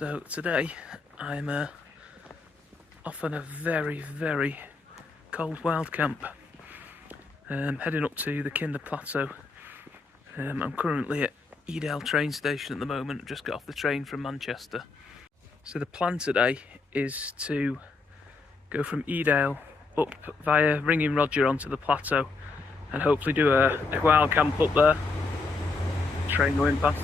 So today I'm off on a very, very cold wild camp, heading up to the Kinder Plateau. I'm currently at Edale train station at the moment. I've just got off the train from Manchester. So the plan today is to go from Edale up via Ringing Roger onto the Plateau and hopefully do a wild camp up there. Train going past.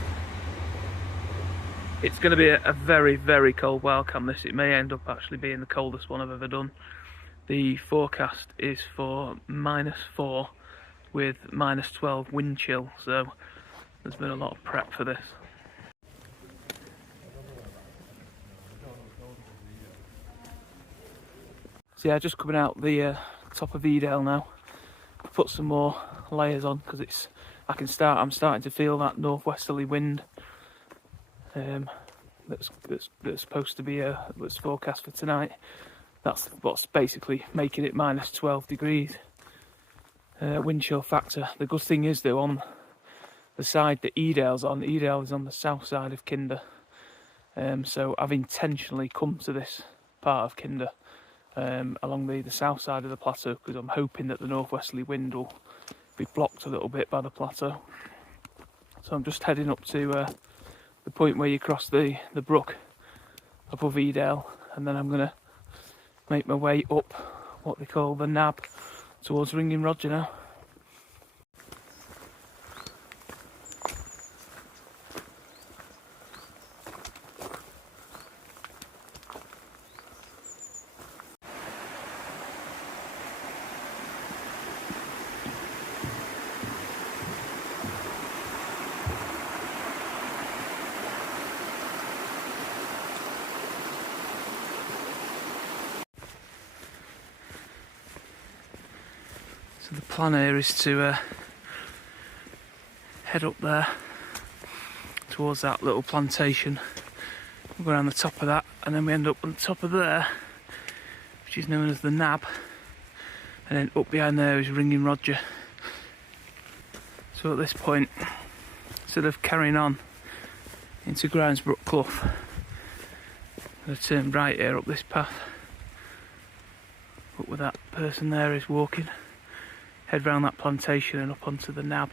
It's going to be a very, very cold wild camp this. It may end up actually being the coldest one I've ever done. The forecast is for -4 with -12 wind chill, so there's been a lot of prep for this. So yeah, just coming out the top of Edale now. I've put some more layers on because I'm starting to feel that northwesterly wind. That's supposed to be that's forecast for tonight. That's what's basically making it -12 degrees. Wind chill factor. The good thing is though, on the side that Edale is on the south side of Kinder. So I've intentionally come to this part of Kinder along the south side of the plateau because I'm hoping that the northwesterly wind will be blocked a little bit by the plateau. So I'm just heading up to the point where you cross the brook above Edale, and then I'm going to make my way up what they call the Nab towards Ringing Roger now. So the plan here is to head up there towards that little plantation. We'll go around the top of that and then we end up on the top of there, which is known as the Nab, and then up behind there is Ringing Roger. So at this point, instead of carrying on into Grimesbrook Clough, I'm going to turn right here up this path, up where that person there is walking. Head round that plantation and up onto the Nab.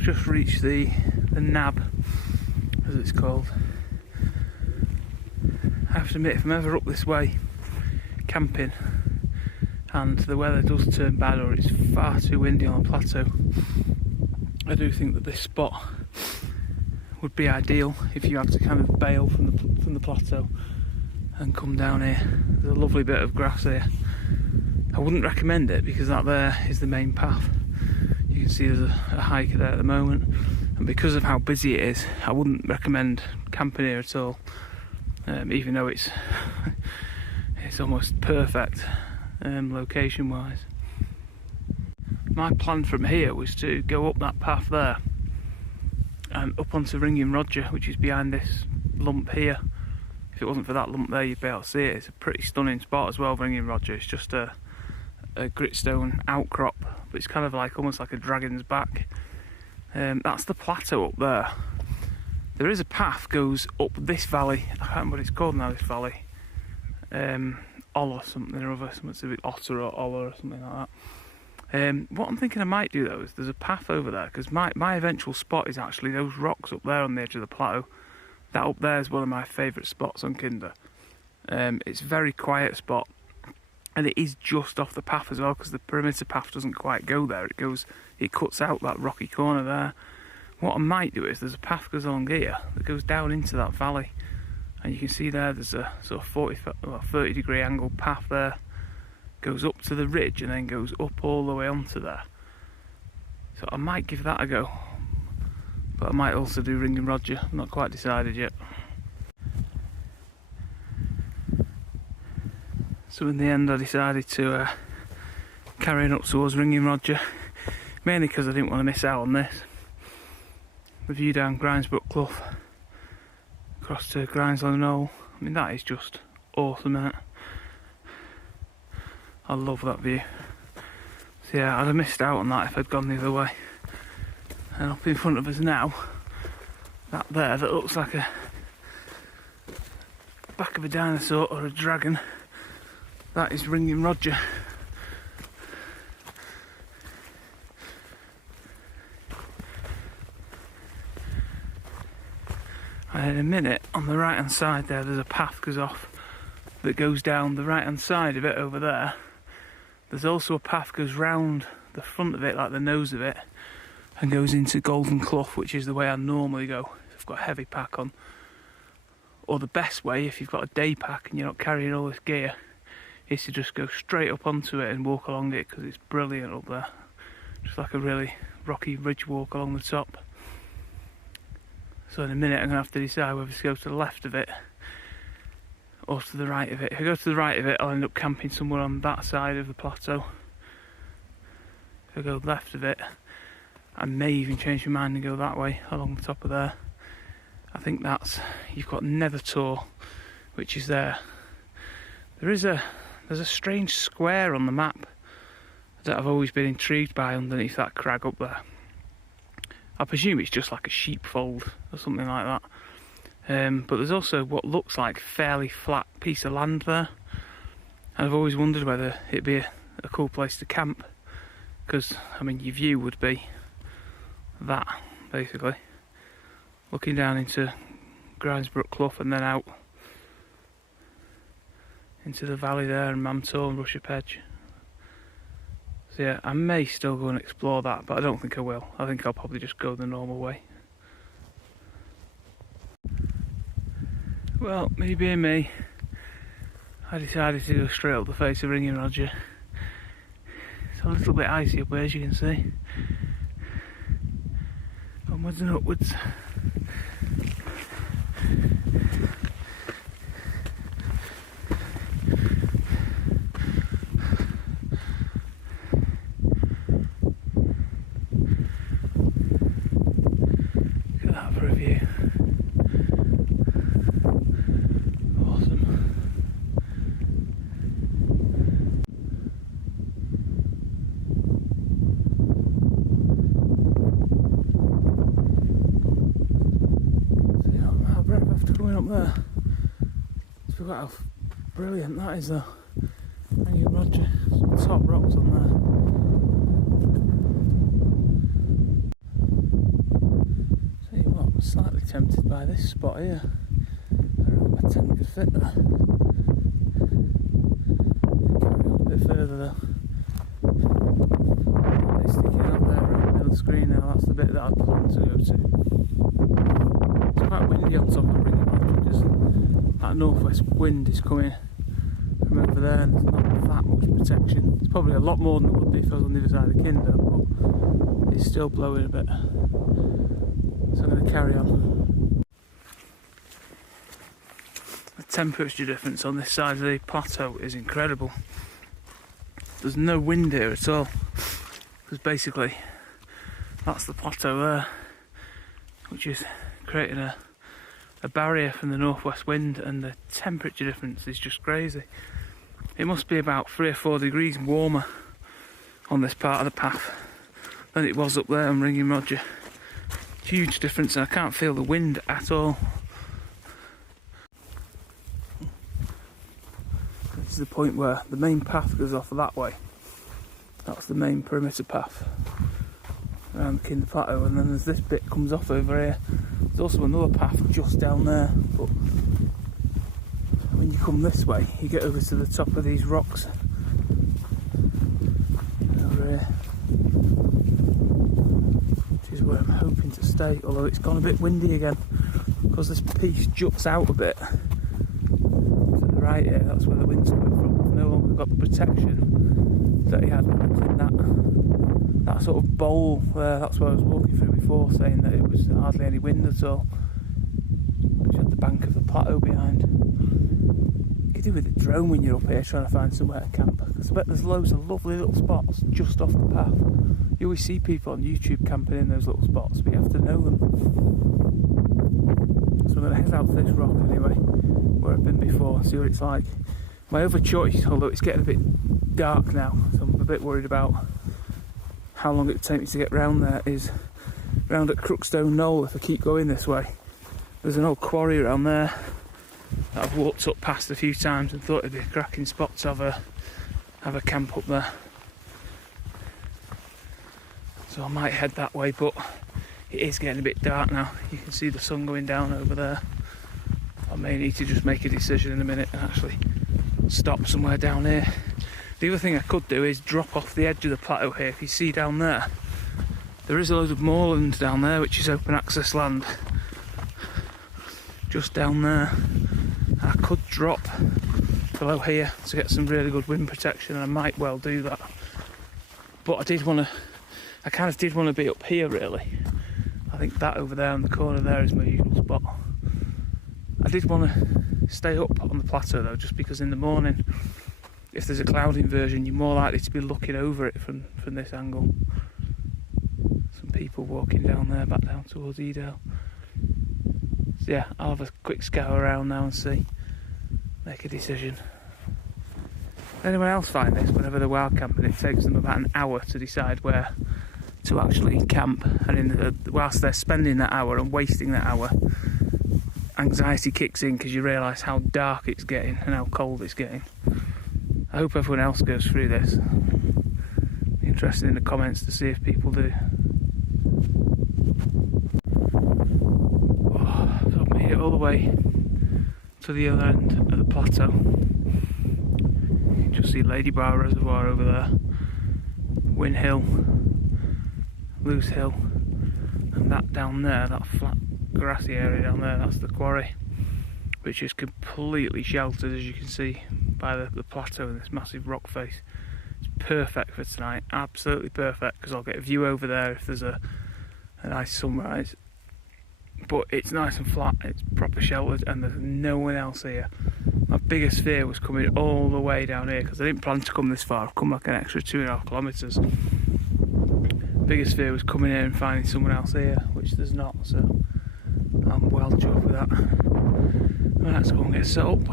Just reached the Nab, as it's called. I have to admit, if I'm ever up this way camping and the weather does turn bad or it's far too windy on the plateau, I do think that this spot would be ideal if you had to kind of bail from the plateau and come down here. There's a lovely bit of grass here. I wouldn't recommend it because that there is the main path. You can see there's a hiker there at the moment, and because of how busy it is, I wouldn't recommend camping here at all, even though it's almost perfect location wise. My plan from here was to go up that path there and up onto Ringing Roger, which is behind this lump here. If it wasn't for that lump there, you'd be able to see it. It's a pretty stunning spot as well, Ringing Roger. It's just a gritstone outcrop, but it's kind of like almost like a dragon's back. That's the plateau up there. There is a path goes up this valley. I can't remember what it's called now, this valley. Oller something or other, something to do with Otter or Oller or something like that. What I'm thinking I might do though is there's a path over there, because my eventual spot is actually those rocks up there on the edge of the plateau. That up there is one of my favourite spots on Kinder. It's a very quiet spot. And it is just off the path as well, because the perimeter path doesn't quite go there. It cuts out that rocky corner there. What I might do is there's a path goes along here that goes down into that valley, and you can see there's a sort of 30 degree angle path there, goes up to the ridge and then goes up all the way onto there. So I might give that a go. but I might also do Ringing Roger. I'm not quite decided yet. So in the end I decided to carry on up towards Ringing Roger, mainly because I didn't want to miss out on this. The view down Grimesbrook Clough, across to Grimesland Knoll. I mean, that is just awesome, isn't it? I love that view. So yeah, I'd have missed out on that if I'd gone the other way. And up in front of us now, that there that looks like a back of a dinosaur or a dragon, that is Ringing Roger. And in a minute, on the right hand side there's a path goes off that goes down the right hand side of it over there. There's also a path goes round the front of it, like the nose of it, and goes into Golden Clough, which is the way I normally go if I've got a heavy pack on. Or the best way, if you've got a day pack and you're not carrying all this gear, is to just go straight up onto it and walk along it, because it's brilliant up there. Just like a really rocky ridge walk along the top. So in a minute I'm going to have to decide whether to go to the left of it or to the right of it. If I go to the right of it, I'll end up camping somewhere on that side of the plateau. If I go left of it, I may even change my mind and go that way along the top of there. I think that's, you've got Nethertor, which is there. There's a strange square on the map that I've always been intrigued by underneath that crag up there. I presume it's just like a sheepfold or something like that. But there's also what looks like fairly flat piece of land there. And I've always wondered whether it'd be a cool place to camp. Because, I mean, your view would be that, basically. Looking down into Grimesbrook Clough and then out into the valley there and Mamtor and Rushap Edge. So yeah, I may still go and explore that, but I don't think I will. I think I'll probably just go the normal way. Well, me being me, I decided to go straight up the face of Ringing Roger. It's a little bit icy up here, as you can see. Onwards and upwards. Up there, I forgot how brilliant that is though. Ringing Roger, some top rocks on there. Tell you what, I'm slightly tempted by this spot here. I don't know if my tent could fit there. Carry on a bit further though. It's sticking up there right in the middle of the screen now, that's the bit that I'd plan to go to. It's quite windy on top of Ringing Roger because that northwest wind is coming from over there and there's not that much protection. It's probably a lot more than it would be if I was on the other side of the Kinder, but it's still blowing a bit. So I'm going to carry on. The temperature difference on this side of the plateau is incredible. There's no wind here at all, because basically that's the plateau there, which is creating a barrier from the northwest wind, and the temperature difference is just crazy. It must be about 3 or 4 degrees warmer on this part of the path than it was up there on Ringing Roger. Huge difference, and I can't feel the wind at all. This is the point where the main path goes off that way. That's the main perimeter path around the Kinder Plateau, and then there's this bit comes off over here. There's also another path just down there, but when you come this way you get over to the top of these rocks over here, which is where I'm hoping to stay, although it's gone a bit windy again because this piece juts out a bit to the right here. That's where the wind's coming from. I've no longer got the protection that he had when I was in that that sort of bowl there, that's where I was walking through before, saying that it was hardly any wind at all. You had the bank of the Plateau behind. You could do with a drone when you're up here trying to find somewhere to camp, because I bet there's loads of lovely little spots just off the path. You always see people on YouTube camping in those little spots, but you have to know them. So I'm going to head out to this rock anyway, where I've been before, and see what it's like. My other choice, although it's getting a bit dark now, so I'm a bit worried about how long it would take me to get round there, is round at Crookstone Knoll if I keep going this way. There's an old quarry around there that I've walked up past a few times and thought it'd be a cracking spot to have a camp up there. So I might head that way, but it is getting a bit dark now. You can see the sun going down over there. I may need to just make a decision in a minute and actually stop somewhere down here. The other thing I could do is drop off the edge of the plateau here. If you see down there, there is a load of moorland down there, which is open access land. Just down there. And I could drop below here to get some really good wind protection, and I might well do that. But I kind of did want to be up here really. I think that over there in the corner there is my usual spot. I did want to stay up on the plateau though, just because in the morning, if there's a cloud inversion, you're more likely to be looking over it from this angle. Some people walking down there, back down towards Edale. So yeah, I'll have a quick scour around now and see, make a decision. If anyone else find this, whenever they're wild camping, it takes them about an hour to decide where to actually camp, and whilst they're spending that hour and wasting that hour, anxiety kicks in because you realise how dark it's getting and how cold it's getting. I hope everyone else goes through this. Be interested in the comments to see if people do. Oh, so I've made it all the way to the other end of the plateau. You can just see Ladybar Reservoir over there, Win Hill, Loose Hill, and that down there, that flat grassy area down there, that's the quarry, which is completely sheltered, as you can see, by the plateau and this massive rock face. It's perfect for tonight, absolutely perfect, because I'll get a view over there if there's a nice sunrise. But it's nice and flat, it's proper sheltered, and there's no one else here. My biggest fear was coming all the way down here, because I didn't plan to come this far. I've come like an extra 2.5 kilometres. Biggest fear was coming here and finding someone else here, which there's not, so I'm well chuffed with that. Well, let's go and get set up.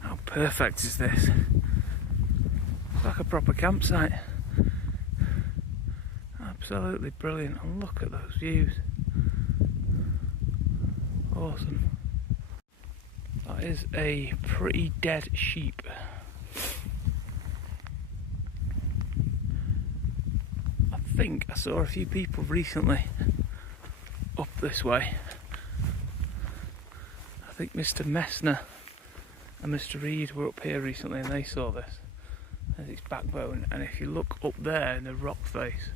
How perfect is this? It's like a proper campsite. Absolutely brilliant, and look at those views. Awesome. That is a pretty dead sheep. I think I saw a few people recently up this way. I think Mr. Messner and Mr. Reed were up here recently and they saw this. There's its backbone, and if you look up there in the rock face,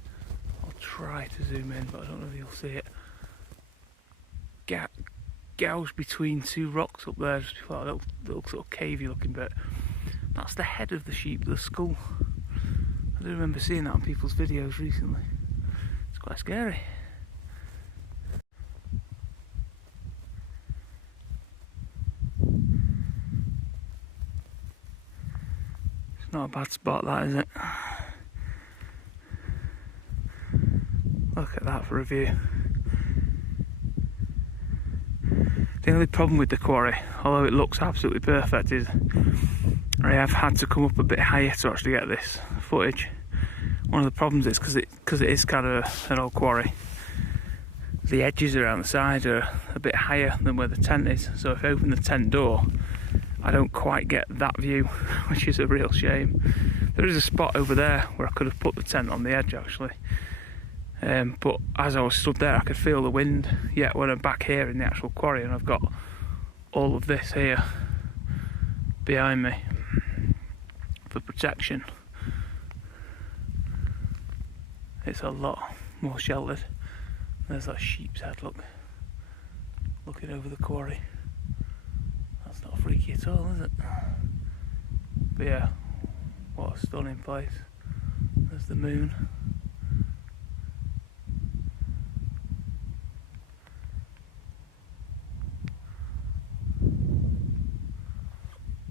I'll try to zoom in but I don't know if you'll see it, gouged between two rocks up there, just before that little sort of cavey looking bit. That's the head of the sheep, the skull. I do remember seeing that on people's videos recently. It's quite scary. It's not a bad spot, that, is it? Look at that for a view. The only problem with the quarry, although it looks absolutely perfect, is I have had to come up a bit higher to actually get this footage. One of the problems is because it is kind of an old quarry, the edges around the side are a bit higher than where the tent is, so if I open the tent door I don't quite get that view, which is a real shame. There is a spot over there where I could have put the tent on the edge actually, but as I was stood there I could feel the wind, yet when I'm back here in the actual quarry and I've got all of this here behind me for protection, it's a lot more sheltered. There's that sheep's head, look, looking over the quarry. That's not freaky at all, is it? But yeah, What a stunning place. There's the moon.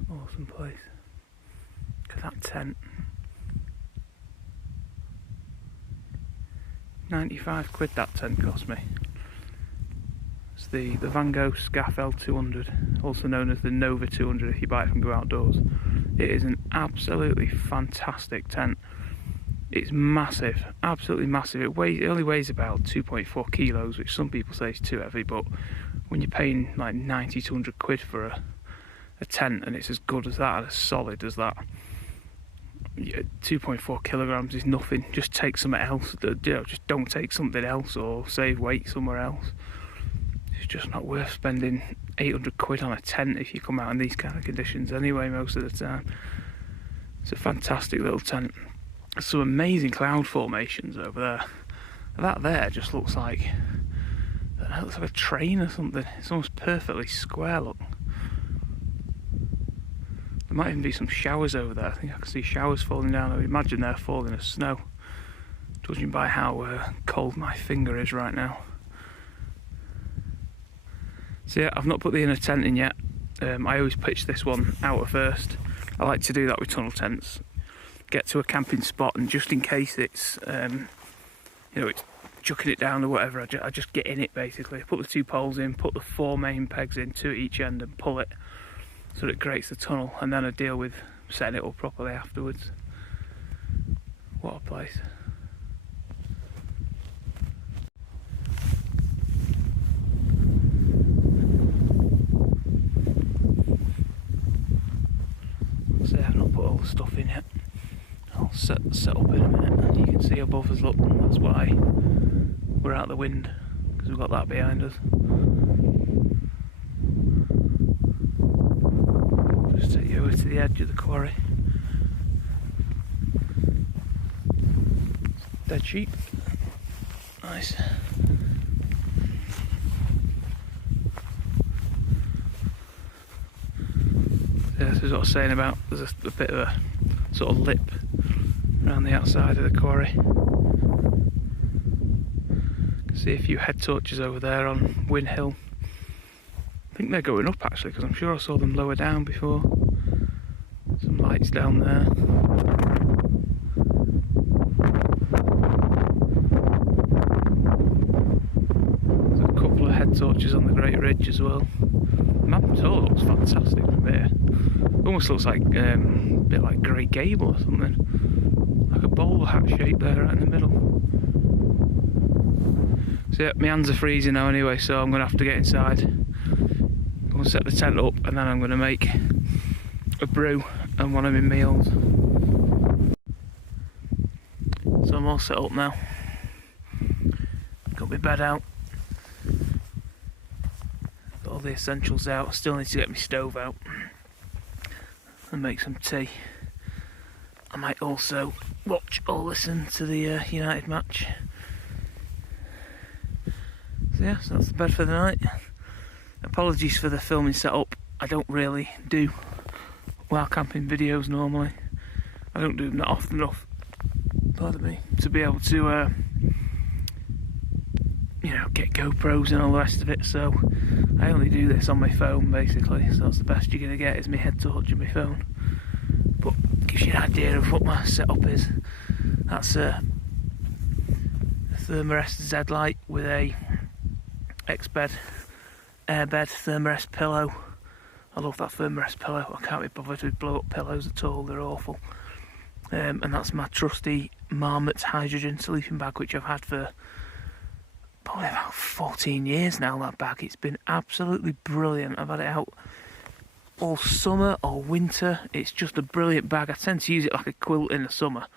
Awesome place. Look at that tent. 95 quid that tent cost me. It's the Vango Scafell 200, also known as the Nova 200 if you buy it from Go Outdoors. It is an absolutely fantastic tent. It's massive, absolutely massive. It only weighs about 2.4 kilos, which some people say is too heavy, but when you're paying like 90 to 100 quid for a tent and it's as good as that and as solid as that, 2.4 kilograms is nothing. Just take something else. Just don't take something else or save weight somewhere else. It's just not worth spending 800 quid on a tent if you come out in these kind of conditions anyway most of the time. It's a fantastic little tent. There's some amazing cloud formations over there. That there just looks like, I don't know, it looks like a train or something. It's almost perfectly square, look. There might even be some showers over there. I think I can see showers falling down. I would imagine they're falling as snow, judging by how cold my finger is right now. So yeah, I've not put the inner tent in yet. I always pitch this one outer first. I like to do that with tunnel tents. Get to a camping spot and just in case it's, it's chucking it down or whatever, I just get in it basically. Put the 2 poles in, put the 4 main pegs in, 2 at each end and pull it so that it grates the tunnel, and then I deal with setting it up properly afterwards. What a place. So I've not put all the stuff in yet. I'll set up in a minute. You can see above us, look, that's why we're out of the wind, because we've got that behind us. Just take you over to the edge of the quarry. Dead sheep. Nice. Yeah, this is what I was saying about, there's a bit of a sort of lip around the outside of the quarry. You can see a few head torches over there on Win Hill. I think they're going up actually, because I'm sure I saw them lower down before. Some lights down there. There's a couple of head torches on the Great Ridge as well. The map at all looks fantastic from here. Almost looks like a bit like Great Gable or something. Like a bowler hat shape there right in the middle. So yeah, my hands are freezing now anyway, so I'm going to have to get inside. I'm going to set the tent up and then I'm going to make a brew and one of my meals. So I'm all set up now. Got my bed out. Got all the essentials out. Still need to get my stove out and make some tea. I might also watch or listen to the United match. So yeah, so that's the bed for the night. Apologies for the filming setup. I don't really do wild camping videos normally. I don't do them that often enough, pardon me, to be able to get GoPros and all the rest of it, so I only do this on my phone basically, so that's the best you're going to get is my head torch and my phone. But it gives you an idea of what my setup is. That's a Thermarest Z-Lite with a X-Bed airbed Thermarest pillow. I love that Thermarest pillow. I can't be bothered with blow up pillows at all, they're awful. And that's my trusty Marmot hydrogen sleeping bag, which I've had for probably about 14 years now, that bag. It's been absolutely brilliant. I've had it out all summer or winter. It's just a brilliant bag. I tend to use it like a quilt in the summer,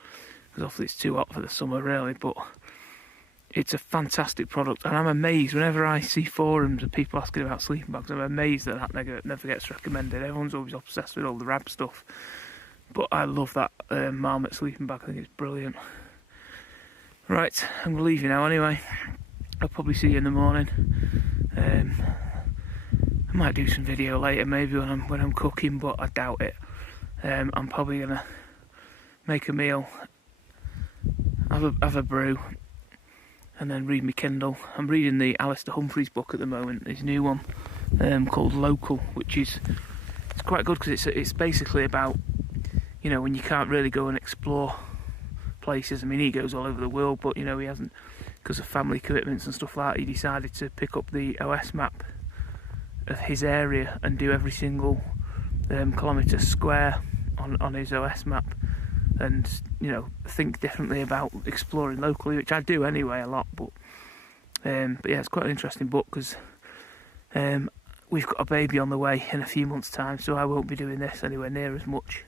because obviously it's too hot for the summer really, but it's a fantastic product, and I'm amazed whenever I see forums of people asking about sleeping bags. I'm amazed that never gets recommended. Everyone's always obsessed with all the rab stuff, but I love that Marmot sleeping bag. I think it's brilliant. Right, I'm going to leave you now anyway. I'll probably see you in the morning. I might do some video later maybe when I'm cooking, but I doubt it. I'm probably going to make a meal, have a brew, and then read my Kindle. I'm reading the Alistair Humphreys book at the moment, his new one, called Local, which is it's quite good because it's basically about, you know, when you can't really go and explore places. I mean, he goes all over the world, but you know, he hasn't, because of family commitments and stuff like that, he decided to pick up the OS map of his area and do every single kilometre square on his OS map, and you know, think differently about exploring locally, which I do anyway a lot. But yeah, it's quite an interesting book because we've got a baby on the way in a few months' time, so I won't be doing this anywhere near as much.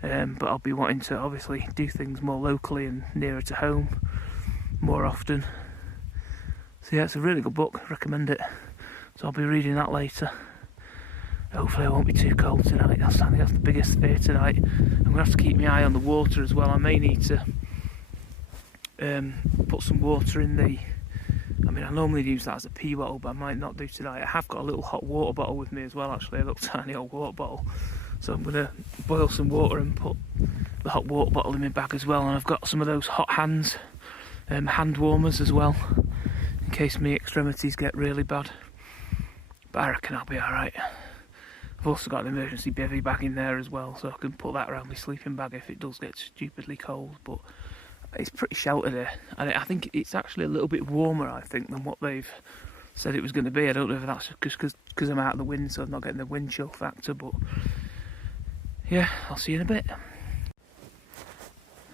But I'll be wanting to obviously do things more locally and nearer to home more often. So yeah, it's a really good book, recommend it. So I'll be reading that later. Hopefully it won't be too cold tonight. I think that's the biggest fear tonight. I'm going to have to keep my eye on the water as well. I may need to put some water in the... I mean, I normally use that as a pee bottle, but I might not do tonight. I have got a little hot water bottle with me as well, actually, a little tiny old water bottle. So I'm going to boil some water and put the hot water bottle in my bag as well. And I've got some of those hot hands, hand warmers as well, in case my extremities get really bad. But I reckon I'll be alright. I've also got an emergency bivvy bag in there as well, so I can put that around my sleeping bag if it does get stupidly cold. But it's pretty sheltered here, and I think it's actually a little bit warmer, I think, than what they've said it was going to be. I don't know if that's because I'm out of the wind, so I'm not getting the wind chill factor, but yeah, I'll see you in a bit.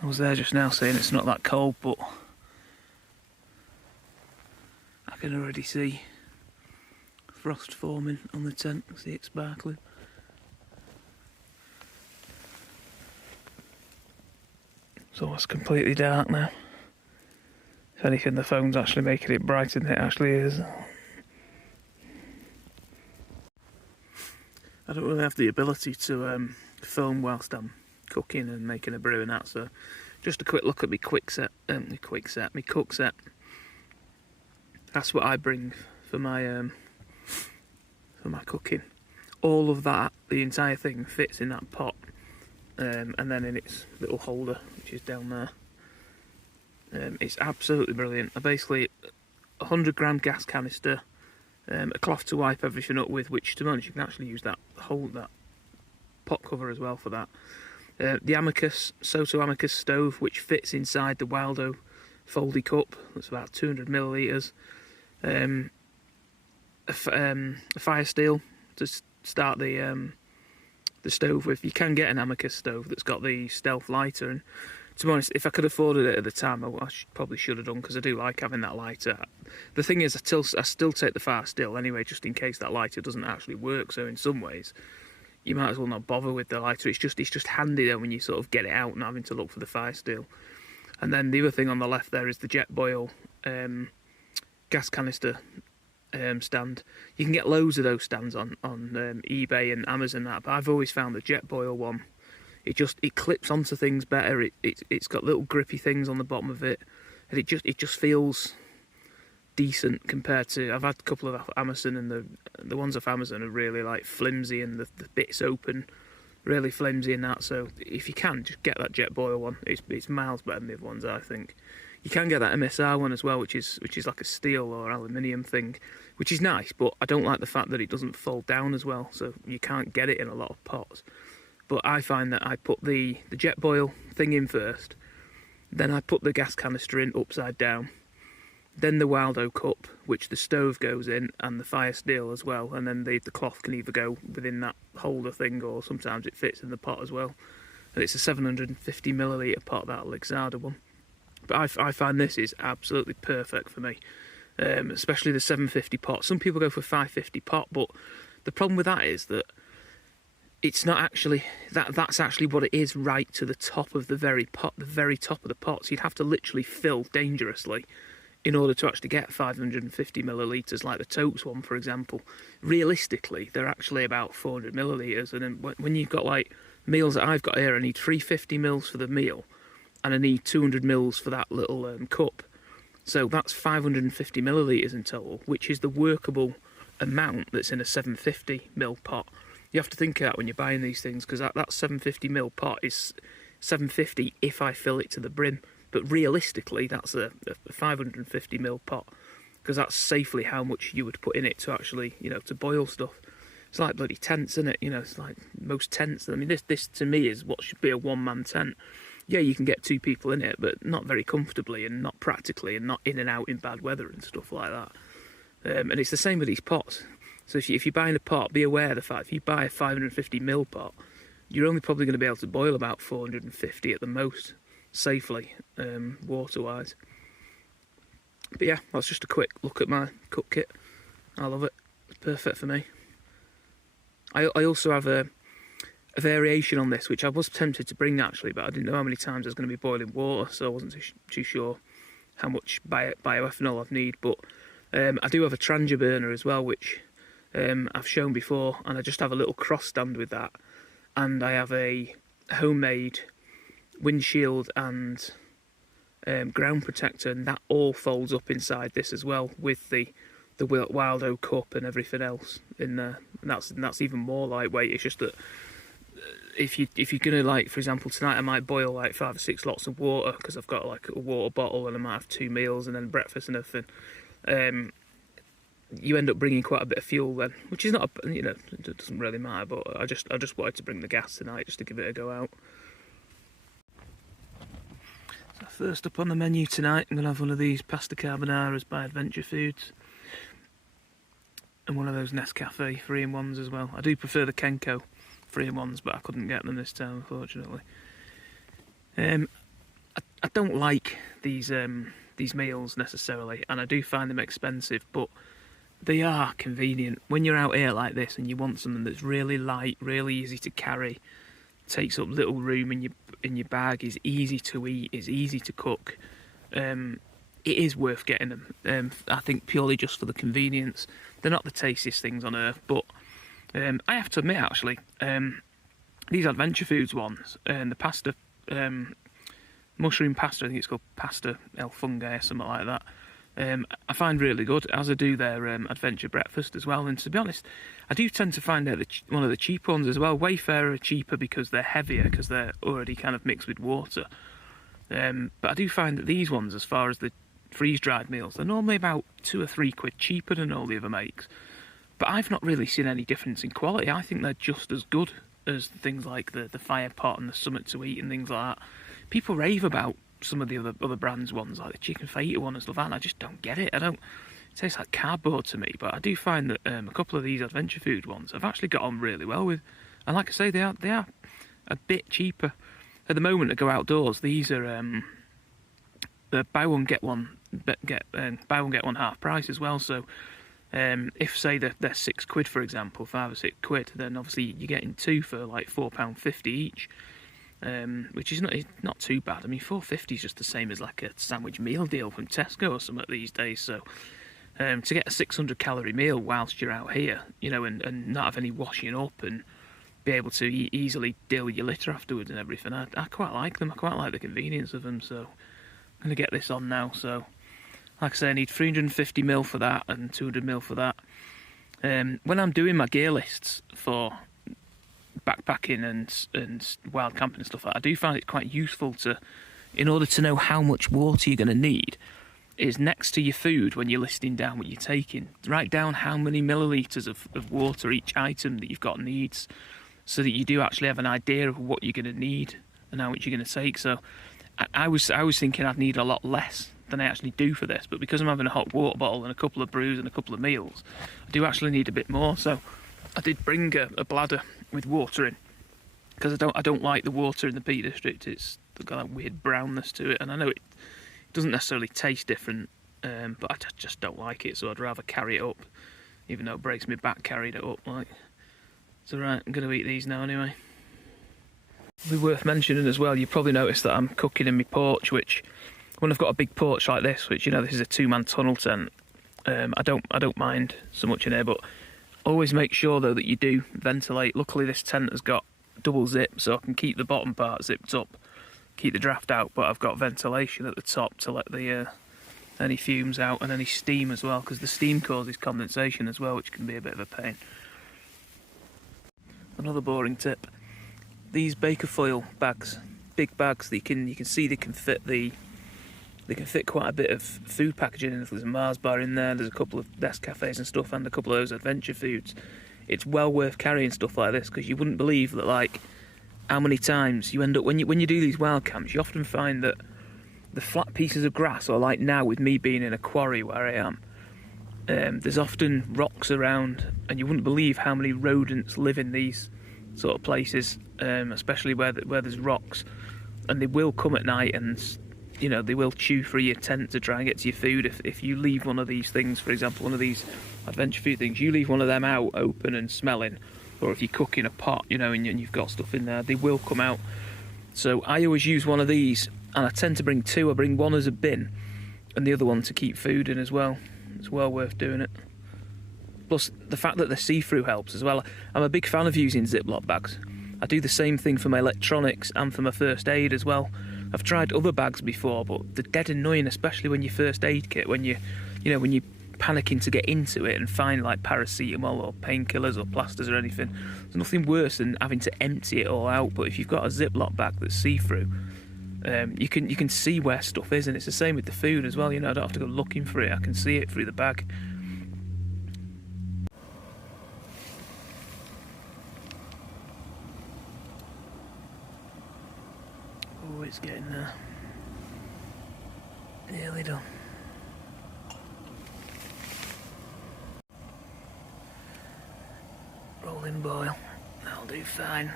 I was there just now saying it's not that cold, but I can already see frost forming on the tent. I see it sparkling. It's almost completely dark now. If anything, the phone's actually making it brighter than it actually is. I don't really have the ability to film whilst I'm cooking and making a brew and that, so just a quick look at my my cook set. That's what I bring for my cooking. All of that, the entire thing, fits in that pot, and then in its little holder, which is down there. It's absolutely brilliant. I basically 100 gram gas canister, a cloth to wipe everything up with, which, to be honest, you can actually use that pot cover as well for that. The Soto Amicus stove, which fits inside the Wildo foldy cup. That's about 200 millilitres. A fire steel to start the stove with. You can get an Amicus stove that's got the stealth lighter, and to be honest, if I could have afforded it at the time, I probably should have done, because I do like having that lighter. The thing is, I still take the fire steel anyway, just in case that lighter doesn't actually work. So in some ways, you might as well not bother with the lighter. It's just handy though when you sort of get it out and having to look for the fire steel. And then the other thing on the left there is the jet boil gas canister stand. You can get loads of those stands on eBay and Amazon, but I've always found the jet boil one, it clips onto things better. It's got little grippy things on the bottom of it, and it just feels decent compared to, I've had a couple of Amazon, and the ones off Amazon are really like flimsy, and the bits open really flimsy and that. So if you can, just get that jet boil one. It's miles better than the other ones, I think. You can get that MSR one as well, which is like a steel or aluminium thing, which is nice, but I don't like the fact that it doesn't fold down as well, so you can't get it in a lot of pots. But I find that I put the jet boil thing in first, then I put the gas canister in upside down, then the Wildo cup, which the stove goes in, and the fire steel as well, and then the cloth can either go within that holder thing, or sometimes it fits in the pot as well. And it's a 750 millilitre pot, that Lixada one. But I find this is absolutely perfect for me, especially the 750 pot. Some people go for 550 pot, but the problem with that is that it's not actually, that's actually what it is right to the top of the very pot, the very top of the pot. So you'd have to literally fill dangerously in order to actually get 550 millilitres, like the Totes one, for example. Realistically, they're actually about 400 millilitres, and then when you've got like meals that I've got here, I need 350 mils for the meal, and I need 200 mils for that little cup. So that's 550 millilitres in total, which is the workable amount that's in a 750 ml pot. You have to think of that when you're buying these things, because that 750 ml pot is 750 if I fill it to the brim. But realistically, that's a 550ml pot, because that's safely how much you would put in it to actually, you know, to boil stuff. It's like bloody tents, isn't it? You know, it's like most tents. I mean, this to me is what should be a one-man tent. Yeah, you can get 2 people in it, but not very comfortably and not practically, and not in and out in bad weather and stuff like that. And it's the same with these pots. So if you're buying a pot, be aware of the fact if you buy a 550ml pot, you're only probably going to be able to boil about 450 at the most, safely, water-wise. But yeah, that's just a quick look at my cook kit. I love it. It's perfect for me. I also have a variation on this, which I was tempted to bring actually, but I didn't know how many times I was going to be boiling water, so I wasn't too sure how much bioethanol I'd need. But I do have a Trangia burner as well, which I've shown before, and I just have a little cross stand with that, and I have a homemade windshield and ground protector, and that all folds up inside this as well, with the wild oak cup and everything else in there, and that's even more lightweight. It's just that if you're gonna, like, for example, tonight I might boil like 5 or 6 lots of water, because I've got like a water bottle, and I might have 2 meals and then breakfast and everything. You end up bringing quite a bit of fuel then, which is not, you know, it doesn't really matter. But I just wanted to bring the gas tonight just to give it a go out. So first up on the menu tonight, I'm gonna have one of these pasta carbonaras by Adventure Foods, and one of those Nescafe 3-in-1s as well. I do prefer the Kenko 3-in-1s, but I couldn't get them this time, unfortunately. I don't like these meals necessarily, and I do find them expensive, but they are convenient. When you're out here like this and you want something that's really light, really easy to carry, takes up little room in your bag, is easy to eat, is easy to cook, it is worth getting them. I think purely just for the convenience. They're not the tastiest things on earth, but I have to admit actually, these Adventure Foods ones, the pasta, mushroom pasta, I think it's called pasta el fungi or something like that, I find really good, as I do their adventure breakfast as well. And to be honest, I do tend to find out one of the cheap ones as well. Wayfarer are cheaper because they're heavier, because they're already kind of mixed with water. But I do find that these ones, as far as the freeze-dried meals, they're normally about £2 or £3 cheaper than all the other makes. But I've not really seen any difference in quality. I think they're just as good as things like the Fire Pot and the Summit to Eat and things like that. People rave about some of the other brands ones, like the chicken fajita one and stuff like that, and I just don't get it. It tastes like cardboard to me. But I do find that a couple of these Adventure Food ones I've actually got on really well with, and like I say, they are a bit cheaper at the moment to go outdoors. These are the buy one get one half price as well. So if say they're £6 for example, £5 or £6, then obviously you're getting 2 for like £4.50 each. Which is not too bad. I mean, £4.50 is just the same as like a sandwich meal deal from Tesco or something these days. So to get a 600-calorie meal whilst you're out here, you know, and not have any washing up, and be able to easily deal with your litter afterwards and everything, I quite like them. I quite like the convenience of them. So I'm going to get this on now. So like I say, I need 350ml for that and 200ml for that. When I'm doing my gear lists for backpacking and wild camping and stuff like that, I do find it quite useful to, in order to know how much water you're going to need, is next to your food, when you're listing down what you're taking, write down how many millilitres of water each item that you've got needs, so that you do actually have an idea of what you're going to need and how much you're going to take. So I was thinking I'd need a lot less than I actually do for this, but because I'm having a hot water bottle and a couple of brews and a couple of meals, I do actually need a bit more. So I did bring a bladder with water in, because I don't like the water in the Peak District. It's got that weird brownness to it, and I know it doesn't necessarily taste different, but I just don't like it. So I'd rather carry it up, even though it breaks my back carrying it up. Like, so right, I'm going to eat these now anyway. It'll be worth mentioning as well, you probably noticed that I'm cooking in my porch, which when I've got a big porch like this, which, you know, this is a 2-man tunnel tent, I don't mind so much in here, but always make sure though that you do ventilate. Luckily this tent has got double zip, so I can keep the bottom part zipped up, keep the draft out, but I've got ventilation at the top to let the any fumes out and any steam as well, because the steam causes condensation as well, which can be a bit of a pain. Another boring tip: these Baker foil bags big bags that you can see they can fit quite a bit of food packaging. And if there's a Mars bar in there, there's a couple of Nescafes and stuff, and a couple of those adventure foods. It's well worth carrying stuff like this, because you wouldn't believe that, like, how many times you end up when you do these wild camps, you often find that the flat pieces of grass, or like now with me being in a quarry where I am, there's often rocks around, and you wouldn't believe how many rodents live in these sort of places, especially where there's rocks, and they will come at night, and you know, they will chew through your tent to try and get to your food. If you leave one of these things, for example, one of these adventure food things, you leave one of them out open and smelling, or if you cook in a pot, you know, and you've got stuff in there, they will come out. So I always use one of these, and I tend to bring two. I bring one as a bin and the other one to keep food in as well. It's well worth doing it. Plus the fact that they're see-through helps as well. I'm a big fan of using Ziploc bags. I do the same thing for my electronics and for my first aid as well. I've tried other bags before, but they're dead annoying, especially when your first aid kit, when you're panicking to get into it and find like paracetamol or painkillers or plasters or anything. There's nothing worse than having to empty it all out. But if you've got a Ziploc bag that's see-through, you can see where stuff is, and it's the same with the food as well. You know, I don't have to go looking for it. I can see it through the bag. Oh, it's getting there. Nearly done. Rolling boil. That'll do fine.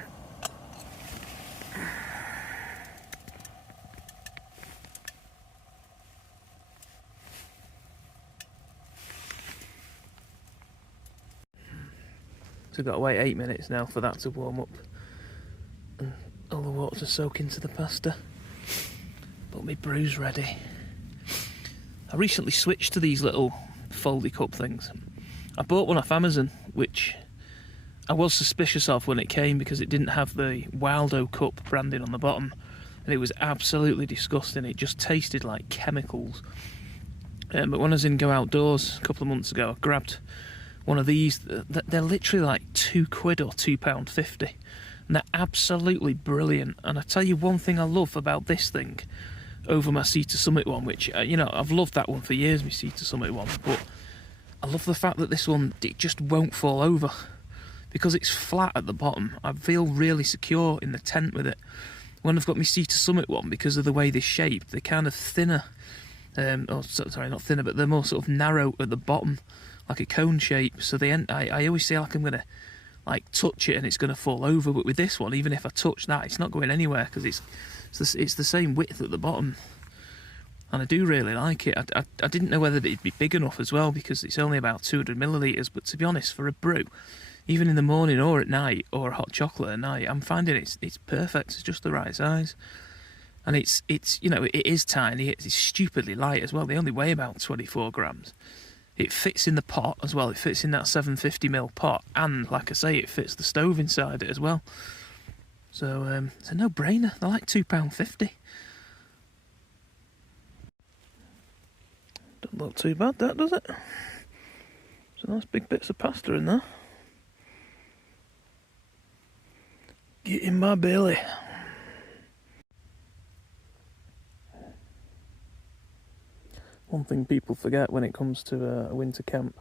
So I've got to wait 8 minutes now for that to warm up, and all the water to soak into the pasta. But my brew's ready. I recently switched to these little foldy cup things. I bought one off Amazon, which I was suspicious of when it came, because it didn't have the Wildo cup branding on the bottom, and it was absolutely disgusting. It just tasted like chemicals. But when I was in Go Outdoors a couple of months ago, I grabbed one of these. They're literally like £2 or £2.50, and they're absolutely brilliant. And I tell you one thing I love about this thing over my Sea to Summit one, which I've loved that one for years, my Sea to Summit one, but I love the fact that this one, it just won't fall over because it's flat at the bottom. I feel really secure in the tent with it. When I've got my Sea to Summit one, because of the way they're shaped, they're kind of thinner, sorry, not thinner, but they're more sort of narrow at the bottom, like a cone shape. So I always feel like I'm gonna like touch it and it's gonna fall over. But with this one, even if I touch that, it's not going anywhere because it's the same width at the bottom, and I do really like it. I didn't know whether it'd be big enough as well, because it's only about 200 millilitres. But to be honest, for a brew, even in the morning or at night, or a hot chocolate at night, I'm finding it's perfect. It's just the right size. And it's it is tiny. It's stupidly light as well. They only weigh about 24 grams. It fits in the pot as well. It fits in that 750ml pot, and like I say, it fits the stove inside it as well. So it's a no-brainer. They're like £2.50. Don't look too bad, that, does it? Some nice big bits of pasta in there. Get in my belly. One thing people forget when it comes to a winter camp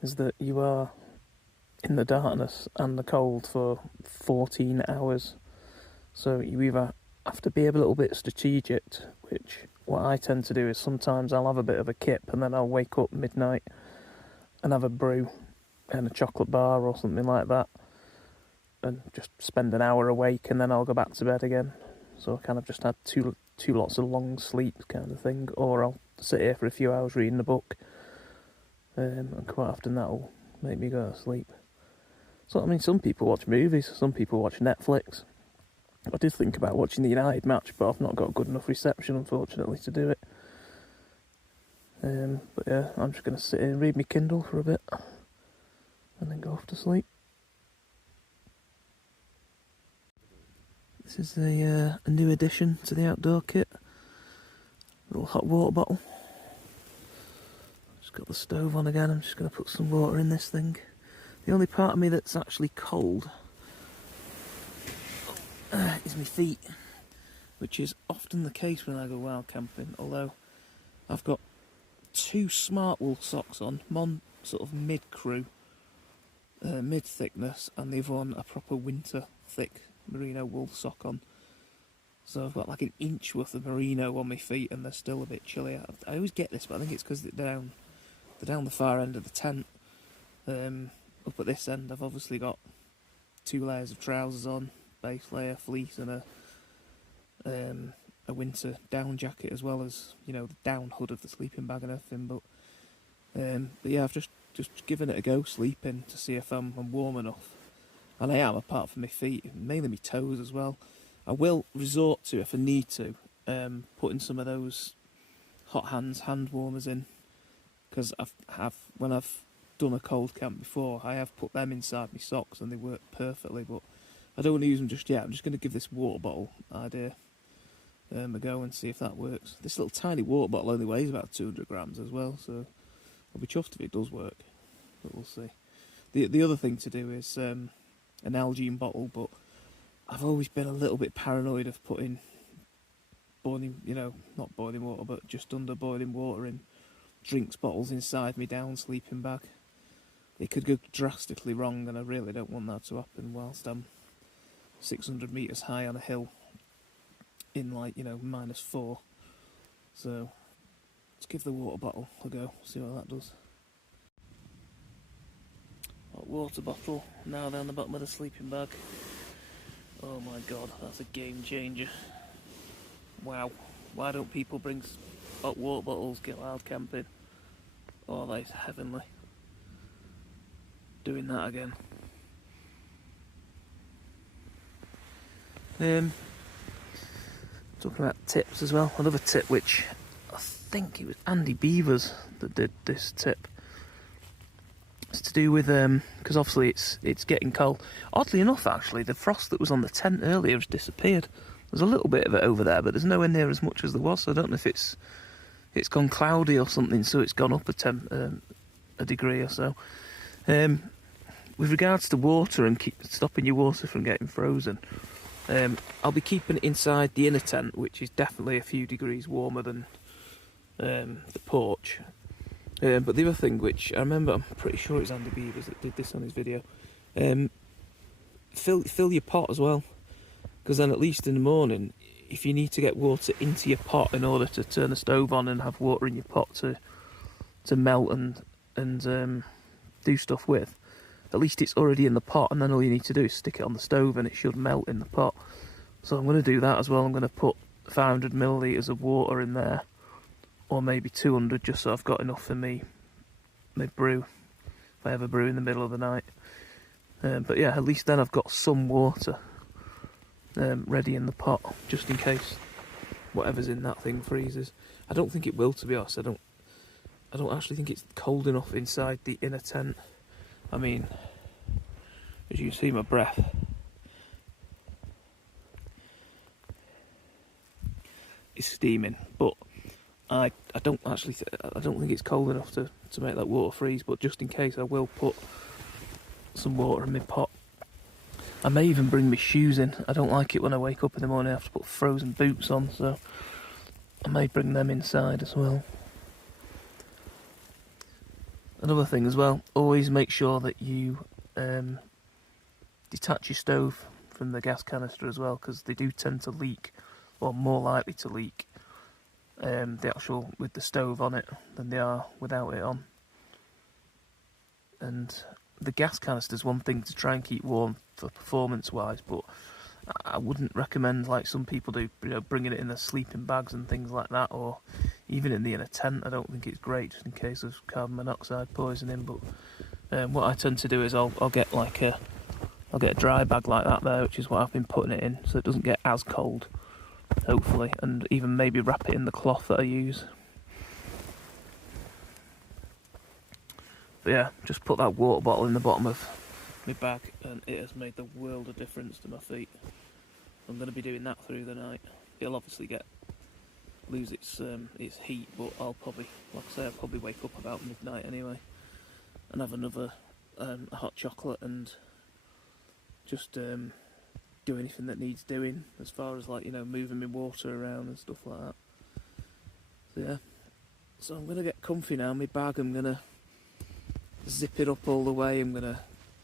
is that you are in the darkness and the cold for 14 hours. So you either have to be a little bit strategic, which what I tend to do is sometimes I'll have a bit of a kip and then I'll wake up midnight and have a brew and a chocolate bar or something like that, and just spend an hour awake, and then I'll go back to bed again. So I kind of just had two lots of long sleep kind of thing, or I'll sit here for a few hours reading a book, and quite often that'll make me go to sleep. So I mean, some people watch movies, some people watch Netflix. I did think about watching the United match, but I've not got good enough reception, unfortunately, to do it. But yeah, I'm just going to sit here and read my Kindle for a bit, and then go off to sleep. This is a new addition to the outdoor kit. Little hot water bottle. Just got the stove on again. I'm just going to put some water in this thing. The only part of me that's actually cold is my feet. which is often the case when I go wild camping, although I've got 2 smart wool socks on, one sort of mid-crew, mid-thickness, and the other one a proper winter thick merino wool sock on. So I've got like an inch worth of merino on my feet and they're still a bit chilly. I always get this, but I think it's because they're down the far end of the tent. Up at this end I've obviously got 2 layers of trousers on, base layer, fleece, and a winter down jacket, as well as, you know, the down hood of the sleeping bag and everything. But yeah, I've just given it a go sleeping to see if I'm warm enough, and I am, apart from my feet, mainly my toes as well. I will resort to, if I need to, putting some of those hot hands hand warmers in, because when I've done a cold camp before, I have put them inside my socks and they work perfectly. But I don't want to use them just yet. I'm just going to give this water bottle idea a go and see if that works. This little tiny water bottle only weighs about 200 grams as well, so I'll be chuffed if it does work, but we'll see. The other thing to do is an Nalgene bottle, but I've always been a little bit paranoid of putting boiling, not boiling water, but just under boiling water in drinks bottles inside my down sleeping bag. It could go drastically wrong, and I really don't want that to happen whilst I'm 600 metres high on a hill in -4. So let's give the water bottle a go, see what that does. Hot water bottle now down the bottom of the sleeping bag. Oh my god, that's a game changer. Wow, why don't people bring hot water bottles, get wild camping? Oh, that is heavenly. Doing that again. Talking about tips as well, another tip which I think it was Andy Beavers that did this tip. It's to do with, because obviously it's getting cold. Oddly enough, actually, the frost that was on the tent earlier has disappeared. There's a little bit of it over there, but there's nowhere near as much as there was, so I don't know if it's gone cloudy or something, so it's gone up a degree or so. With regards to water and stopping your water from getting frozen, I'll be keeping it inside the inner tent, which is definitely a few degrees warmer than the porch. But the other thing, which I remember, I'm pretty sure it was Andy Beavers that did this on his video, fill your pot as well, because then at least in the morning, if you need to get water into your pot in order to turn the stove on and have water in your pot to melt and do stuff with, at least it's already in the pot, and then all you need to do is stick it on the stove and it should melt in the pot. So I'm going to do that as well. I'm going to put 500 millilitres of water in there, or maybe 200, just so I've got enough for my brew, if I ever brew in the middle of the night. But yeah, at least then I've got some water ready in the pot, just in case whatever's in that thing freezes. I don't think it will, to be honest. I don't actually think it's cold enough inside the inner tent. I mean, as you can see, my breath. It's steaming, but I don't think it's cold enough to make that water freeze. But just in case, I will put some water in my pot. I may even bring my shoes in. I don't like it when I wake up in the morning I have to put frozen boots on, so I may bring them inside as well. Another thing as well, always make sure that you detach your stove from the gas canister as well, because they do tend to leak, or more likely to leak, with the stove on it than they are without it on. And the gas canister is one thing to try and keep warm for performance wise, but I wouldn't recommend, like some people do, bringing it in their sleeping bags and things like that, or even in a tent. I don't think it's great, just in case of carbon monoxide poisoning. But what I tend to do is I'll get a dry bag like that there, which is what I've been putting it in, so it doesn't get as cold, hopefully, and even maybe wrap it in the cloth that I use. But yeah, just put that water bottle in the bottom of my bag, and it has made the world of difference to my feet. I'm going to be doing that through the night. It'll obviously lose its heat, but I'll probably wake up about midnight anyway, and have another hot chocolate and just do anything that needs doing as far as, like, you know, moving my water around and stuff like that. So yeah, so I'm gonna get comfy now. My bag, I'm gonna zip it up all the way. I'm gonna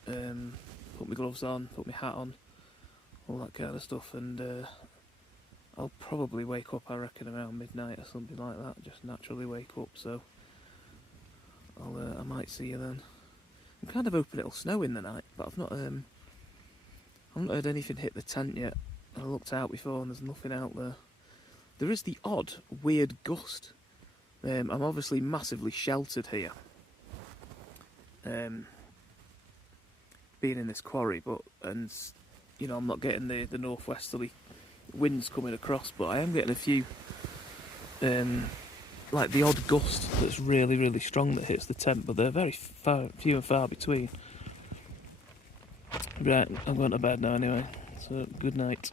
put my gloves on, put my hat on, all that kind of stuff, and I'll probably wake up, I reckon, around midnight or something like that. Just naturally wake up, so I might see you then. I'm kind of hoping it'll snow in the night, but I've not heard anything hit the tent yet. I looked out before and there's nothing out there. There is the odd weird gust. I'm obviously massively sheltered here, being in this quarry, and you know, I'm not getting the northwesterly winds coming across, but I am getting a few, like the odd gust that's really, really strong that hits the tent, but they're very few and far between. Right, I'm going to bed now anyway, so good night.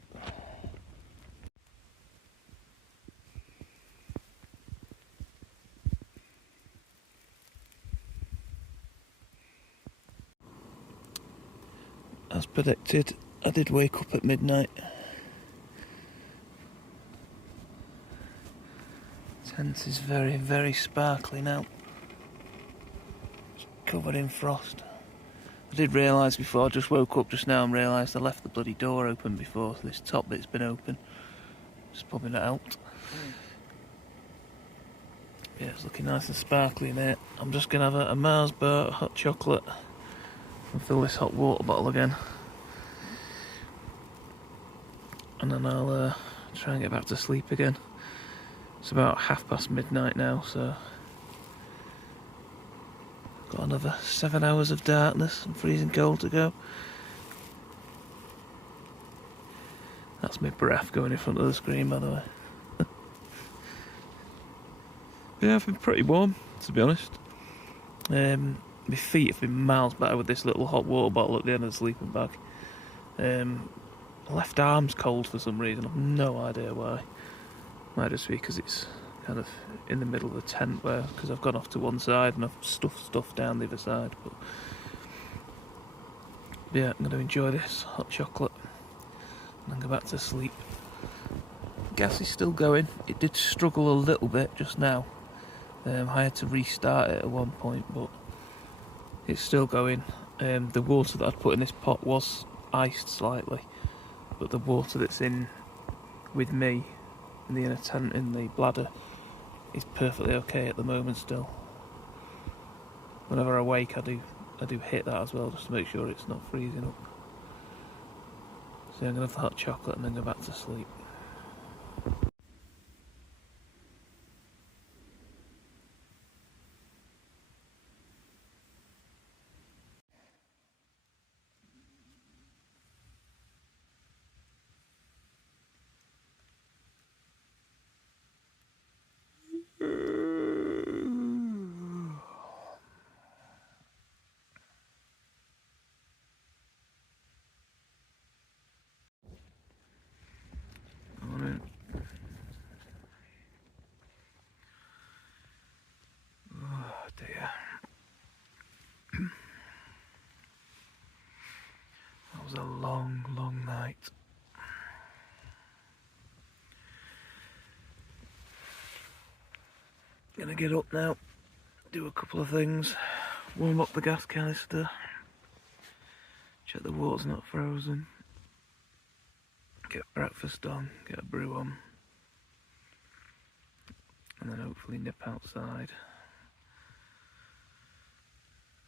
As predicted, I did wake up at midnight. Tent is very, very sparkly now. It's covered in frost. I did realise before, I just woke up just now and realised I left the bloody door open before, so this top bit's been open. Just popping it out. Yeah, it's looking nice and sparkly in here. I'm just going to have a Mars bar, a hot chocolate, and fill this hot water bottle again. And then I'll try and get back to sleep again. It's about midnight now, so got another 7 hours of darkness and freezing cold to go. That's my breath going in front of the screen, by the way. Yeah, I've been pretty warm, to be honest. My feet have been miles better with this little hot water bottle at the end of the sleeping bag. Left arm's cold for some reason, I've no idea why. Might just be because it's kind of in the middle of the tent, because I've gone off to one side and I've stuffed stuff down the other side. But yeah, I'm going to enjoy this hot chocolate and then go back to sleep. Gas is still going. It did struggle a little bit just now. I had to restart it at one point, but it's still going. The water that I'd put in this pot was iced slightly, but the water that's in with me in the inner tent in the bladder is perfectly okay at the moment still. Whenever I wake, I do hit that as well, just to make sure it's not freezing up. So I'm going to have the hot chocolate and then go back to sleep. That was a long, long night. Gonna get up now, do a couple of things, warm up the gas canister, check the water's not frozen, get breakfast on, get a brew on, and then hopefully nip outside.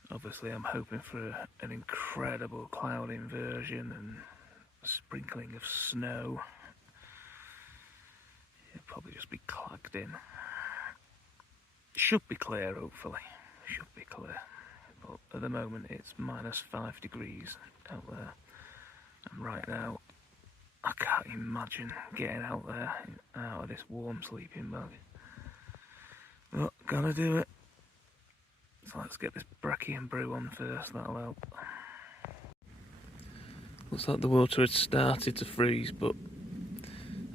Obviously I'm hoping for an incredible cloud inversion and a sprinkling of snow. It'll probably just be clagged in. Should be clear, hopefully. Should be clear. But at the moment it's -5 degrees out there. And right now I can't imagine getting out there, out of this warm sleeping bag. But gotta do it. So let's get this brekkie and brew on first, that'll help. Looks like the water had started to freeze, but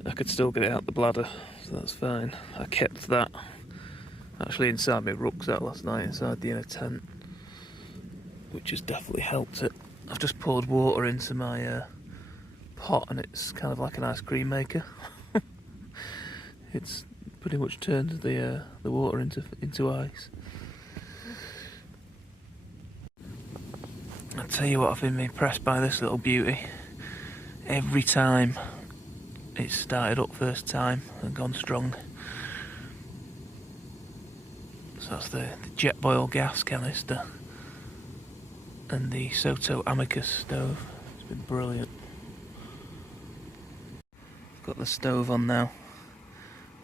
I could still get it out the bladder, so that's fine. I kept that actually inside my rucksack last night, inside the inner tent, which has definitely helped it. I've just poured water into my pot and it's kind of like an ice cream maker. It's pretty much turned the water into ice. I'll tell you what, I've been impressed by this little beauty. Every time it's started up first time and gone strong. So that's the jet boil gas canister and the Soto Amicus stove. It's been brilliant. Got the stove on now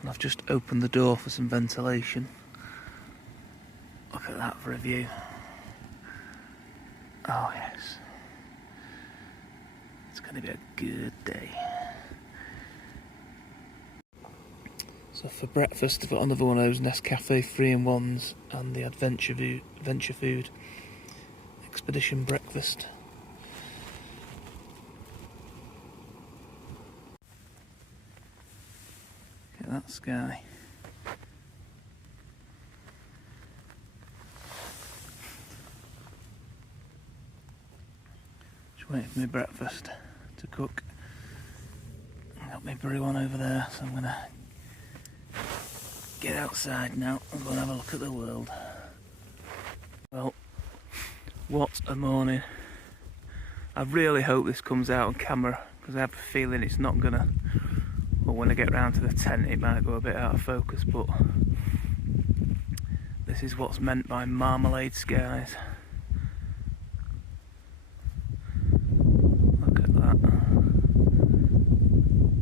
and I've just opened the door for some ventilation. Look at that for a view. Oh yes, it's going to be a good day. So for breakfast I've got another one of those Nescafe 3-in-1s and the Adventure Food Expedition breakfast. Look at that sky. Waiting for my breakfast to cook. I got my brew on over there, so I'm gonna get outside now and go and have a look at the world. Well, what a morning. I really hope this comes out on camera because I have a feeling it's not gonna. Well, when I get round to the tent it might go a bit out of focus, but this is what's meant by marmalade skies.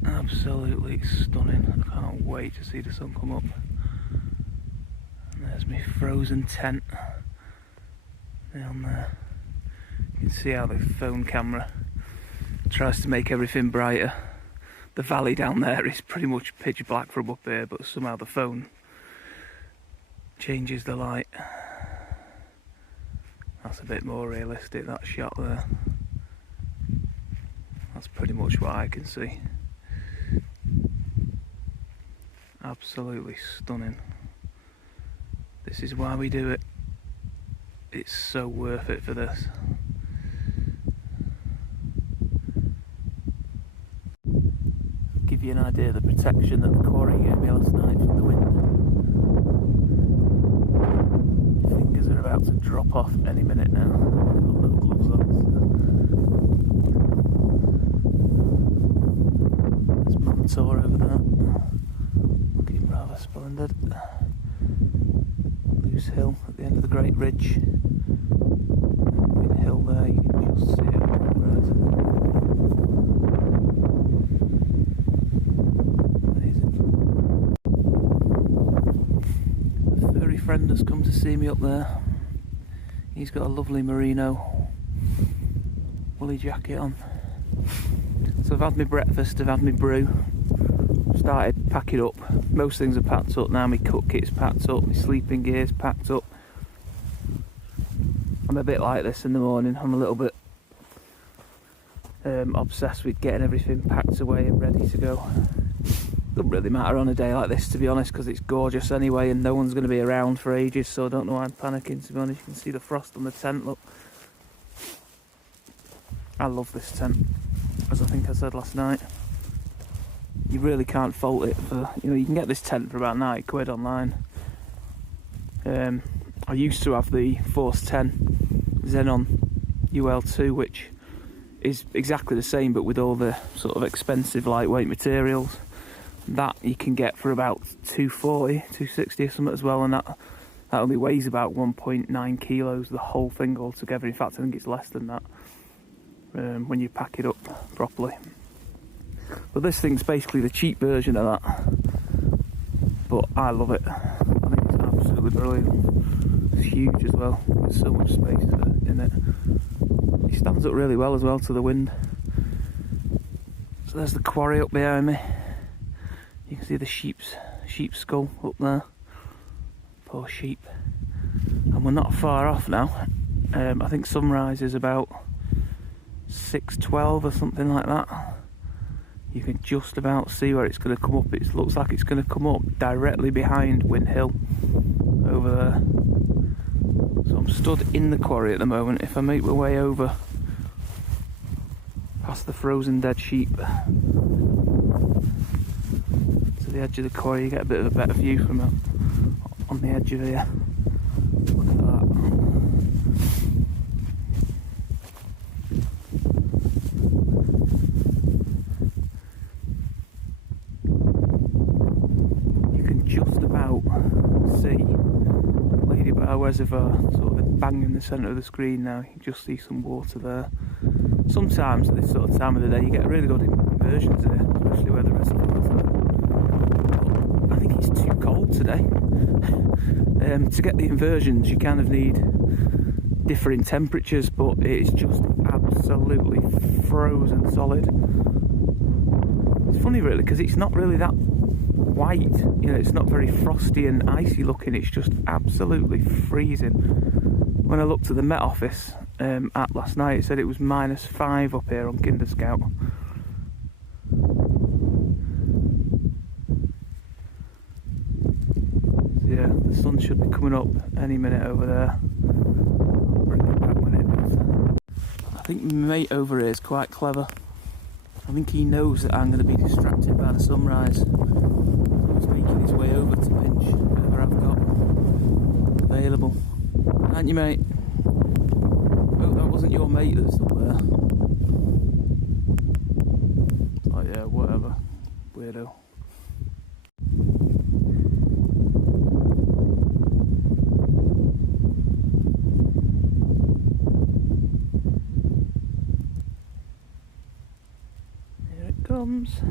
Absolutely stunning. I can't wait to see the sun come up. And there's my frozen tent down there. You can see how the phone camera tries to make everything brighter. The valley down there is pretty much pitch black from up here, but somehow the phone changes the light. That's a bit more realistic, that shot there. That's pretty much what I can see. Absolutely stunning. This is why we do it. It's so worth it for this. Give you an idea of the protection that the quarry gave me last night from the wind. Your fingers are about to drop off any minute now. I've got little gloves on. There's Mantor over there. Looking rather splendid. Loose hill at the end of the Great Ridge. Win hill there, you can just see it. Amazing. A furry friend has come to see me up there. He's got a lovely merino woolly jacket on. So I've had my breakfast, I've had my brew. Started packing up. Most things are packed up now. My cook kit's packed up, my sleeping gear's packed up. I'm a bit like this in the morning. I'm a little bit obsessed with getting everything packed away and ready to go. Doesn't really matter on a day like this, to be honest, because it's gorgeous anyway and no one's going to be around for ages, so I don't know why I'm panicking, to be honest. You can see the frost on the tent, look. I love this tent, as I think I said last night. You really can't fault it for, you can get this tent for about £90 online. I used to have the Force 10 Xenon UL2, which is exactly the same but with all the sort of expensive lightweight materials. That you can get for about 240, 260 or something as well, and that only weighs about 1.9 kilos, the whole thing altogether. In fact, I think it's less than that when you pack it up properly. But this thing's basically the cheap version of that. But I love it. I think it's absolutely brilliant. It's huge as well. There's so much space in it. It stands up really well as well to the wind. So there's the quarry up behind me. You can see the sheep's skull up there. Poor sheep. And we're not far off now. I think sunrise is about 6:12 or something like that. You can just about see where it's going to come up. It looks like it's going to come up directly behind Win Hill over there. So I'm stood in the quarry at the moment. If I make my way over past the frozen dead sheep to the edge of the quarry. You get a bit of a better view from it on the edge of here. Look at that. You can just about see Ladybar Reservoir sort of bang in the centre of the screen now. You can just see some water there. Sometimes at this sort of time of the day you get really good inversions here, especially where the reservoirs are. But I think it's too cold today. To get the inversions you kind of need differing temperatures, but it is just absolutely frozen solid. It's funny really because it's not really that white, you know, it's not very frosty and icy looking, it's just absolutely freezing. When I looked at the Met Office at last night, it said it was -5 up here on Kinder Scout. So yeah, the sun should be coming up any minute over there. I'll bring it back when it is. I think my mate over here is quite clever. I think he knows that I'm going to be distracted by the sunrise. He's making his way over to pinch whatever I've got available. Aren't you, mate? Oh, that wasn't your mate that's up there. Oh yeah, whatever. Weirdo. Here it comes.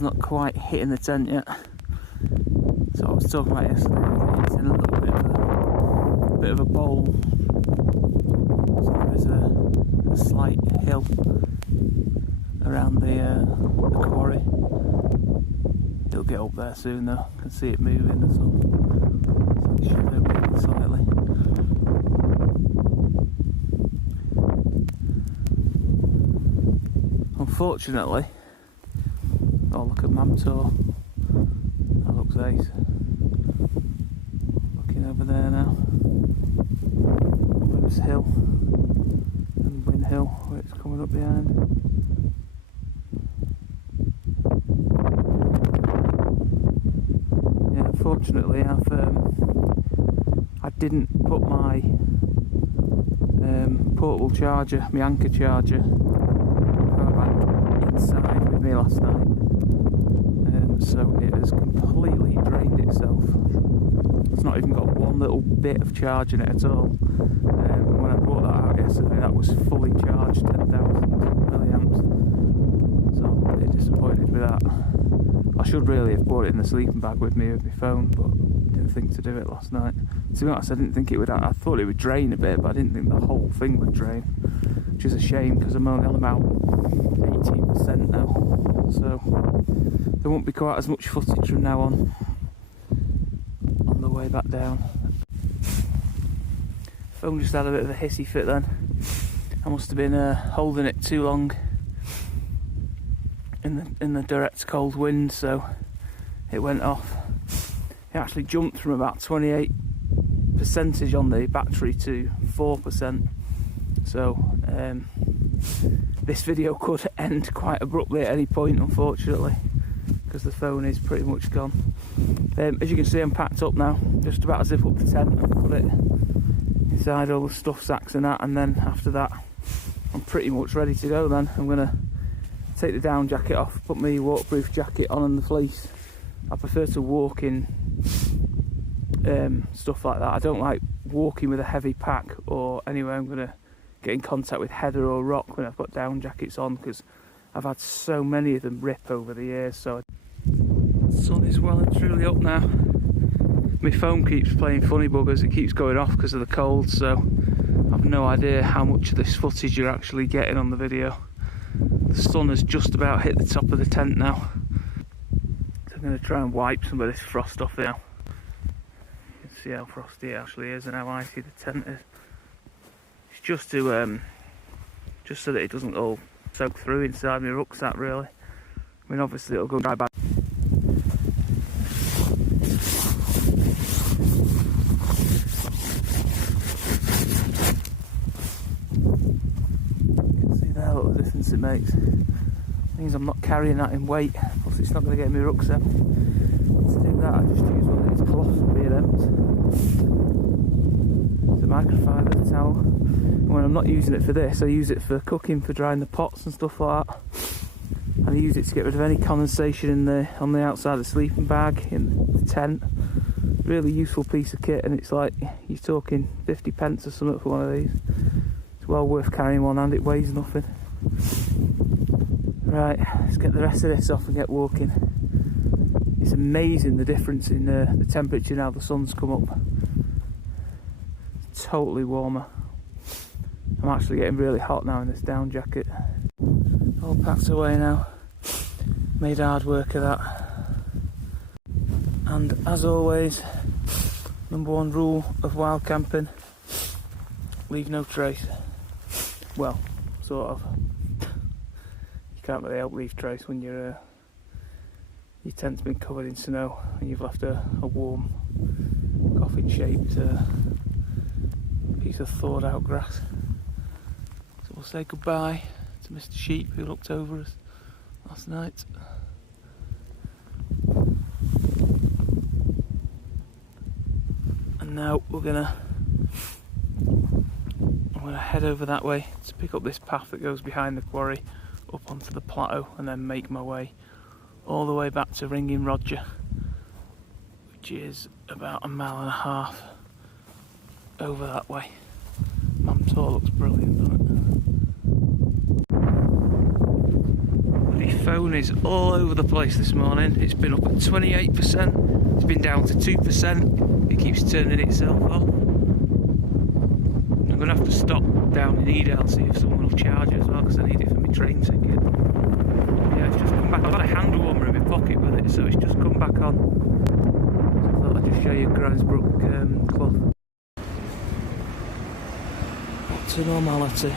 Not quite hitting the tent yet. So I was talking about yesterday, it's in a little bit of a bowl. So there is a slight hill around the quarry. It'll get up there soon though. I can see it moving, the sun. So it should open slightly. Unfortunately, oh, look at Mamtor. That looks ace. Looking over there now. Loose Hill and Win Hill, where it's coming up behind. Yeah, unfortunately, I didn't put my portable charger, my anchor charger, power bank inside with me last night. So it has completely drained itself. It's not even got one little bit of charge in it at all. When I brought that out yesterday, that was fully charged, 10,000 milliamps. So I'm a bit disappointed with that. I should really have brought it in the sleeping bag with me with my phone, but didn't think to do it last night. To be honest, I didn't think it would. I thought it would drain a bit, but I didn't think the whole thing would drain, which is a shame because I'm only on about 18% now. So there won't be quite as much footage from now on the way back down. Phone just had a bit of a hissy fit then. I must have been holding it too long in the direct cold wind, so it went off. It actually jumped from about 28% on the battery to 4%. So this video could end quite abruptly at any point, unfortunately, because the phone is pretty much gone. As you can see, I'm packed up now, just about to zip up the tent and put it inside all the stuff sacks and that, and then after that I'm pretty much ready to go. Then I'm going to take the down jacket off, put my waterproof jacket on and the fleece. I prefer to walk in stuff like that. I don't like walking with a heavy pack or anywhere I'm going to get in contact with heather or rock when I've got down jackets on, because I've had so many of them rip over the years. So the sun is well and truly up now. My phone keeps playing funny buggers, it keeps going off because of the cold, so I've no idea how much of this footage you're actually getting on the video. The sun has just about hit the top of the tent now, so I'm going to try and wipe some of this frost off now. You can see how frosty it actually is and how icy the tent is. It's just to just so that it doesn't all soak through inside my rucksack really. I mean obviously it'll go dry back. It makes. It means I'm not carrying that in weight, plus it's not going to get in my rucksack. To do that I just use one of these cloths from B&M's. It's a microfiber towel. And when I'm not using it for this, I use it for cooking, for drying the pots and stuff like that. And I use it to get rid of any condensation on the outside of the sleeping bag, in the tent. Really useful piece of kit, and it's like, you're talking 50p or something for one of these. It's well worth carrying one and it weighs nothing. Right, let's get the rest of this off and get walking. It's amazing the difference in the temperature now the sun's come up. It's totally warmer. I'm actually getting really hot now in this down jacket. All packed away now. Made hard work of that. And as always, #1 rule of wild camping: leave no trace. Well, sort of. You can't really help leave trace when your tent's been covered in snow and you've left a warm, coffin-shaped piece of thawed out grass. So we'll say goodbye to Mr. Sheep who looked over us last night. And now I'm gonna head over that way to pick up this path that goes behind the quarry up onto the plateau, and then make my way all the way back to Ringing Roger, which is about 1.5 miles over that way. Mamtor looks brilliant, doesn't it? The phone is all over the place this morning. It's been up at 28%, it's been down to 2%, it keeps turning itself off. I'm going to have to stop down in Edale and see if someone will charge it as well, because I need it for my train ticket. Yeah, it's just come back. I've had a hand warmer in my pocket with it, so it's just come back on. So I thought I'd just show you Grimesbrook cloth. Back to normality.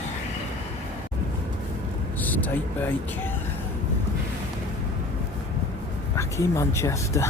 Steak bake. Back in Manchester.